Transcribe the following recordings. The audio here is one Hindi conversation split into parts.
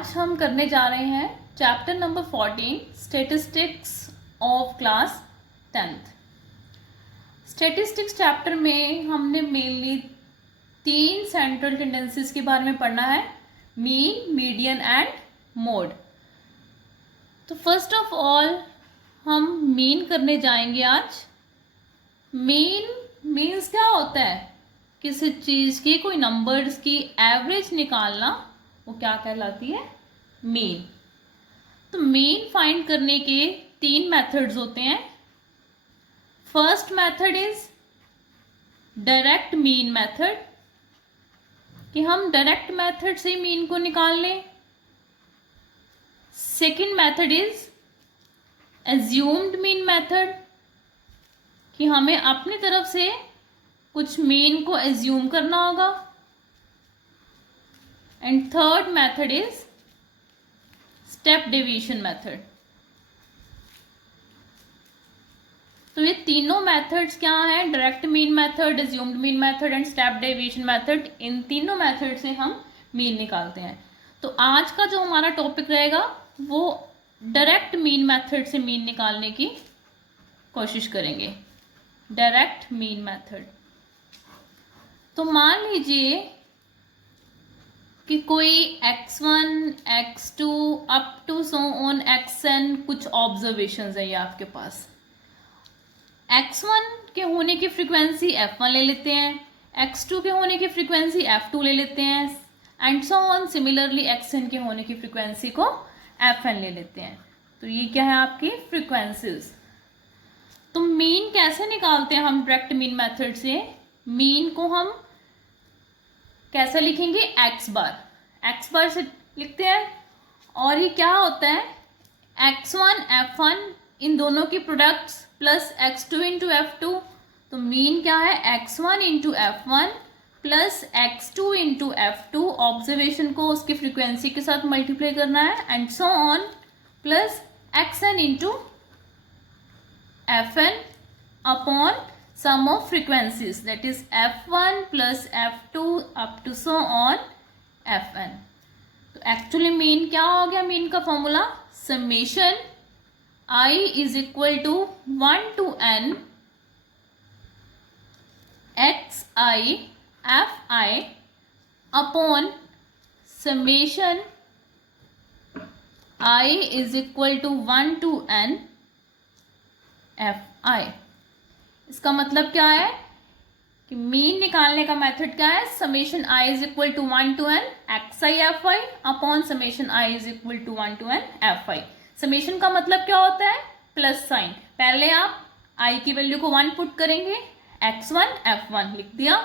आज हम करने जा रहे हैं chapter number 14 statistics of class 10th। Statistics chapter में हमने मेनली 3 सेंट्रल टेंडेंसीज के बारे में पढ़ना है, मीन, मीडियन एंड मोड। तो फर्स्ट ऑफ ऑल हम मीन करने जाएंगे आज। मीन मीन्स क्या होता है? किसी चीज़ की, कोई नंबर्स की एवरेज निकालना, वो क्या कहलाती है? मीन। तो मीन फाइंड करने के 3 मेथड्स होते हैं। First method is direct mean method, कि हम डायरेक्ट मेथड से मीन को निकाल लें। Second method is assumed mean method, कि हमें अपनी तरफ से कुछ मीन को एज्यूम करना होगा। And third method is step deviation method. तो ये तीनों मेथड्स क्या हैं? Direct mean method, assumed mean method and step deviation method. इन तीनों मेथड से हम मीन निकालते हैं। तो आज का जो हमारा टॉपिक रहेगा वो डायरेक्ट मीन मेथड से मीन निकालने की कोशिश करेंगे। Direct mean method. तो मान लीजिए कि कोई x1, x2 up to so on xn कुछ ऑब्जर्वेशंस है ये आपके पास। x1 के होने की फ्रीक्वेंसी f1 ले लेते हैं, x2 के होने की फ्रीक्वेंसी f2 ले लेते हैं, and so on similarly xn के होने की फ्रीक्वेंसी को fn ले लेते हैं। तो ये क्या है आपकी फ्रीक्वेंसीज। तो मीन कैसे निकालते हैं हम डायरेक्ट मीन मेथड से? मीन को हम कैसे लिखेंगे? x बार से लिखते हैं। और ये क्या होता है? x1 f1 इन दोनों की products plus x2 into f2। तो मीन क्या है? x1 into f1 plus x2 into f2। Observation को उसकी फ्रीक्वेंसी के साथ मल्टीप्लाई करना है, and so on, plus xn into fn upon sum of frequencies, that is f1 plus f2 up to so on fn। तो एक्चुअली मीन क्या हो गया? मीन का formula summation i is equal to 1 to n xi fi upon summation i is equal to 1 to n fi। इसका मतलब क्या है कि मीन निकालने का मेथड क्या है? Summation i is equal to 1 to n xi fi upon summation i is equal to 1 to n fi। Summation का मतलब क्या होता है? Plus sign. पहले आप i की वैल्यू को 1 पुट करेंगे, x1 f1 लिख दिया।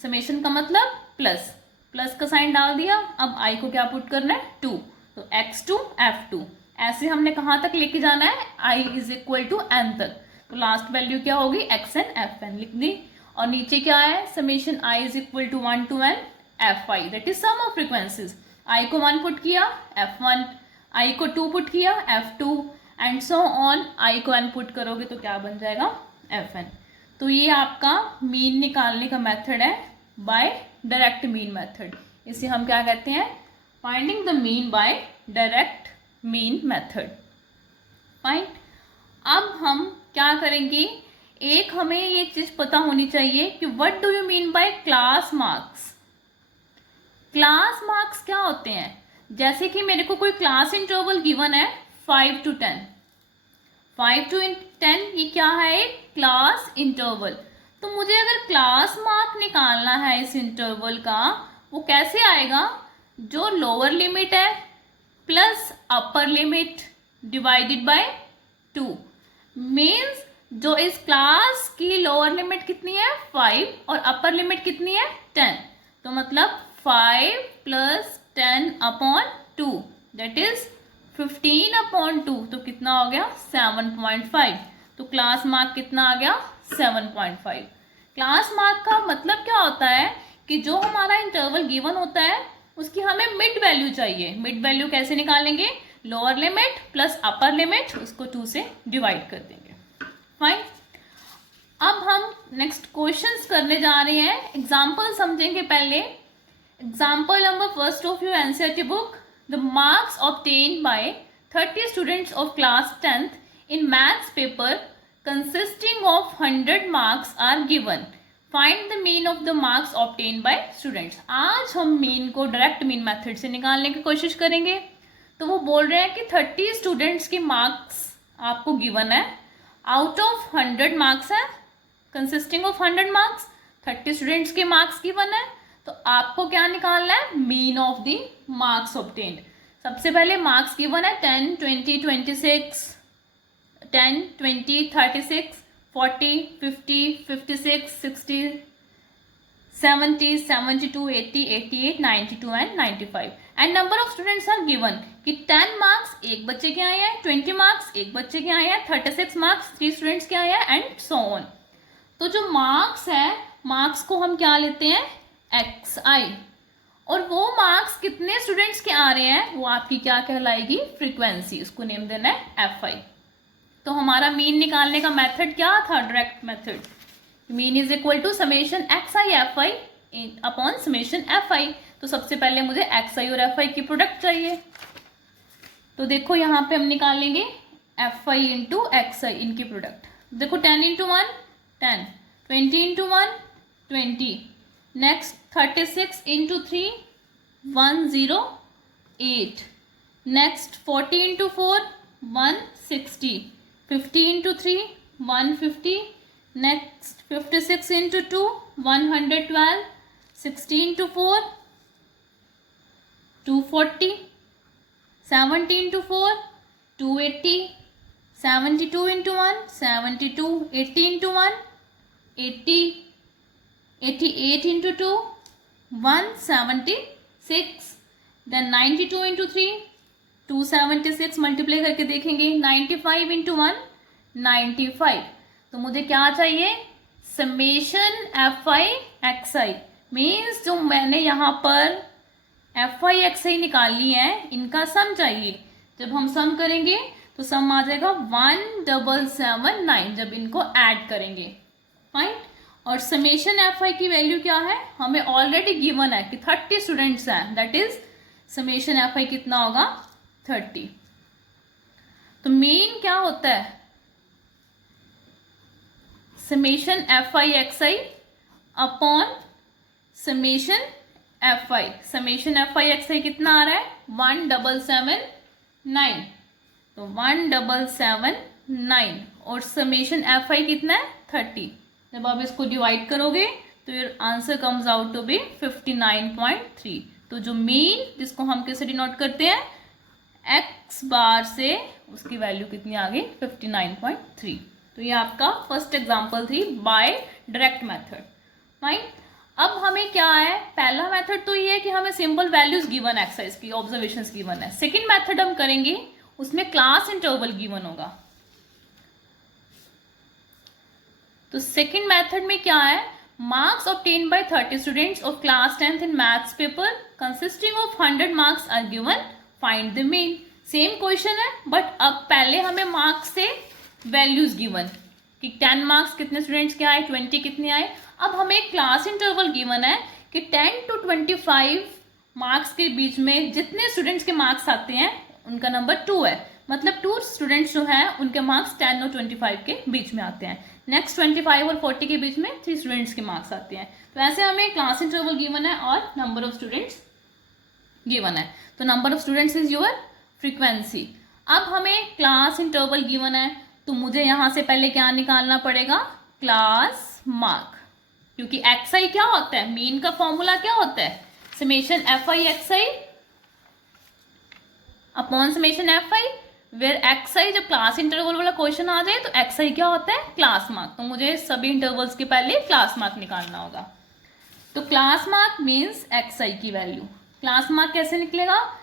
समेशन का मतलब प्लस का साइन डाल दिया। अब i को क्या पुट करना है? 2। तो x2 f2। ऐसे हमने कहाँ तक लेके जाना है? i is equal to n तक। तो लास्ट वैल्यू क्या होगी? xn fn लिख दी। और नीचे क्या है? Summation i is equal to 1 to n fi, that is sum of frequencies. i को 1 पुट किया f1, i को 2 पुट किया f2, and so on. i को n पुट करोगे तो क्या बन जाएगा? fn। तो ये आपका मीन निकालने का मेथड है बाय डायरेक्ट मीन मेथड। इसे हम क्या कहते हैं? Finding the mean by direct mean method. Fine. अब हम क्या करेंगे? एक हमें ये चीज पता होनी चाहिए कि what do you mean by class marks. Class marks क्या होते हैं? जैसे कि मेरे को कोई क्लास इंटरवल गिवन है 5 to 10। 5 to 10 ये क्या है? एक क्लास इंटरवल। तो मुझे अगर क्लास मार्क निकालना है इस इंटरवल का, वो कैसे आएगा? जो लोअर लिमिट है plus upper limit divided by 2। Means जो इस क्लास की लोअर लिमिट कितनी है? 5 और अपर लिमिट कितनी है? 10। तो मतलब 5 plus 10 upon 2 that is 15 upon 2। तो कितना हो गया? 7.5। तो क्लास मार्क कितना आ गया? 7.5। क्लास मार्क का मतलब क्या होता है कि जो हमारा इंटरवल गिवन होता है उसकी हमें मिड वैल्यू चाहिए। मिड वैल्यू कैसे निकालेंगे? Lower limit plus upper limit, उसको 2 से डिवाइड कर देंगे। फाइन। अब हम नेक्स्ट क्वेश्चंस करने जा रहे हैं। एग्जाम्पल समझेंगे पहले। Example number first of your NCERT book the marks obtained by 30 students of class 10th in maths paper consisting of 100 marks are given. Find the mean of the marks obtained by students. आज हम मीन को डायरेक्ट मीन मेथड से निकालने की कोशिश करेंगे. तो वो बोल रहे हैं कि 30 स्टूडेंट्स के मार्क्स आपको गिवन है, आउट ऑफ 100 मार्क्स है, कंसिस्टिंग ऑफ 100 मार्क्स, 30 स्टूडेंट्स के मार्क्स गिवन है. तो आपको क्या निकालना है? Mean of the marks obtained. सबसे पहले मार्क्स गिवन है 10, 20, 26, 10, 20, 36, 40, 50, 56, 60, 70, 72, 80, 88, 92 and 95. And number of students are given कि 10 मार्क्स एक बच्चे के आए हैं, 20 मार्क्स एक बच्चे के आए हैं, 36 मार्क्स 3 स्टूडेंट्स के आए हैं एंड सो ऑन. तो जो मार्क्स है, मार्क्स को हम क्या लेते हैं? XI. और वो मार्क्स कितने स्टूडेंट्स के आ रहे हैं वो आपकी क्या कहलाएगी? फ्रीक्वेंसी. उसको नेम देना है FI. तो हमारा मीन निकालने का मेथड क्या था? Direct method. Mean is equal to summation XI FI upon summation FI. तो सबसे पहले मुझे XI और FI की प्रोडक्ट चाहिए. तो देखो यहाँ पे हम निकालेंगे FI इंटू XI, इनकी प्रोडक्ट. देखो 10 into 1 10, 20 into 1 20, next 36 into 3 108, next 40 into 4 160, 50 into 3 150, next 56 into 2 112, 60 into 4 240, 70 into 4 280, 72 into 1 72, 80 into 1 80, 88 into 2 176, then 92 into 3 276. Multiply करके देखेंगे. 95 इंटू 1 95. तो मुझे क्या चाहिए? Summation FI XI. मीन्स जो मैंने यहाँ पर FI XI निकाली है, इनका सम चाहिए. जब हम सम करेंगे तो सम आ जाएगा 1779 जब इनको ऐड करेंगे. फाइन. और समेशन FI की वैल्यू क्या है? हमें ऑलरेडी गिवन है कि 30 स्टूडेंट्स हैं. दैट इज समेशन FI कितना होगा? 30. तो मीन क्या होता है? Summation FI XI upon summation FI. Summation FI XI कितना आ रहा है? 1779. तो 1779 और समेशन FI कितना है? 30. जब आप इसको डिवाइड करोगे तो your answer comes out to be 59.3. तो जो मीन जिसको हम कैसे डिनोट करते हैं? X बार से उसकी वैल्यू कितनी आ गई? 59.3. तो ये आपका फर्स्ट एग्जांपल थी बाय डायरेक्ट मेथड. फाइन. अब हमें क्या है? पहला मेथड तो ये है कि हमें सिंपल वैल्यूज गिवन एक्सरसाइज की, ऑब्जर्वेशंस गिवन है. सेकंड मेथड हम करेंगे, उसमें क्लास इंटरवल गिवन होगा. तो सेकंड मेथड में क्या है? Marks obtained by 30 students of class 10th in maths paper consisting of 100 marks are given. Find the mean. Same question है बट अब पहले हमें मार्क्स से वैल्यूज गिवन कि 10 मार्क्स कितने स्टूडेंट्स के आए, 20 कितने आए. अब हमें क्लास इंटरवल गिवन है कि 10 to 25 मार्क्स के बीच में जितने स्टूडेंट्स के मार्क्स आते हैं उनका नंबर 2 है. मतलब 2 स्टूडेंट्स जो हैं उनके मार्क्स 10 और 25 के बीच में आते हैं. नेक्स्ट 25 और 40 के बीच में 3 स्टूडेंट्स के मार्क्स आते हैं. तो ऐसे हमें क्लास इंटरवल गिवन है और नंबर ऑफ स्टूडेंट्स गिवन है. तो number of students is your frequency. अब हमें क्लास इंटरवल गिवन है तो मुझे यहाँ से पहले क्या निकालना पड़ेगा? Class mark. क्योंकि XI क्या होता है? मीन का फॉर्मूला क्या होता है? Summation FI XI upon summation FI. Where XI जब क्लास इंटरवल वाला क्वेश्चन आ जाए तो XI क्या होता है? Class mark. तो मुझे सभी इंटरवल्स के पहले क्लास मार्क निकालना होगा. तो क्लास मार्क मीन्स XI की वैल्यू. क्लास मार्क कैसे निकलेगा?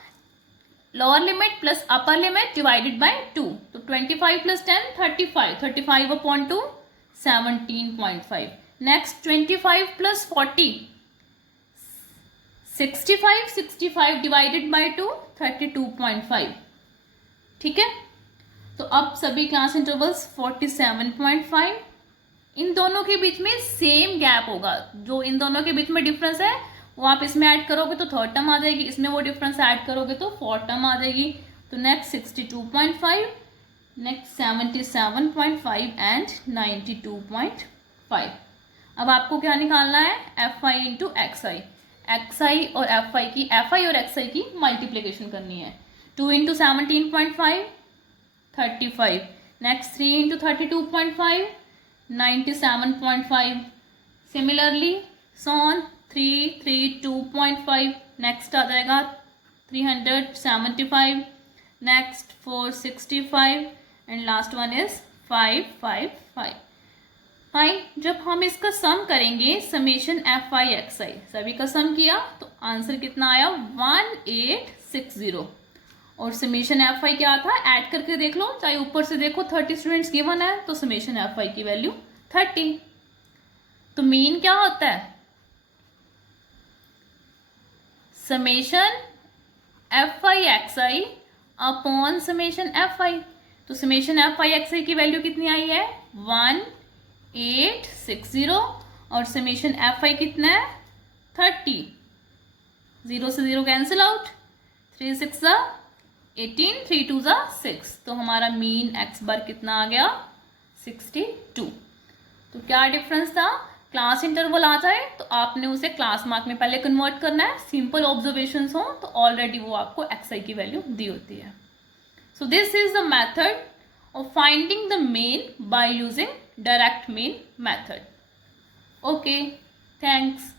Lower limit plus upper limit divided by 2. तो 25 plus 10 35, 35 upon 2 17.5. Next 25 plus 40 65, 65 divided by 2 32.5. ठीक है. तो अब सभी क्लास इंटरवल्स 47.5. इन दोनों के बीच में सेम गैप होगा. जो इन दोनों के बीच में डिफरेंस है वो आप इसमें ऐड करोगे तो थर्ड टर्म आ जाएगी, इसमें वो डिफरेंस ऐड करोगे तो फोर्थ टर्म आ जाएगी। तो नेक्स्ट 62.5, नेक्स्ट 77.5 एंड 92.5। अब आपको क्या निकालना है, F I into X I. X I और एफ आई की, एफ आई और एक्स आई की मल्टीप्लीकेशन करनी है। 2 इंटू 17.5 35, नेक्स्ट 3 इंटू 32.5 97.5, सिमिलरली सॉन 332.5, नेक्स्ट आ जाएगा 375, next 465 and last one is 555। Fine, जब हम इसका सम करेंगे summation F I X I, सभी का सम किया तो आंसर कितना आया 1860। और समेशन एफ आई क्या था, ऐड करके देख लो, चाहे ऊपर से देखो 30 स्टूडेंट्स गिवन है तो समेशन एफ आई की वैल्यू 30। तो मीन क्या होता है, summation F I X I upon summation F आई। तो समेशन एफ आई एक्स आई की वैल्यू कितनी आई है 1860 और समेशन एफ आई कितना है 30। 0 से 0 कैंसिल आउट, 3 6 18, 3 2 6, तो हमारा मीन एक्स बार कितना आ गया 62। तो क्या डिफरेंस था, क्लास इंटरवल आ जाए तो आपने उसे क्लास मार्क में पहले कन्वर्ट करना है, सिंपल ऑब्जर्वेशंस हो तो ऑलरेडी वो आपको एक्स आई की वैल्यू दी होती है। So this is the method of finding the mean by using direct mean method. Okay, thanks.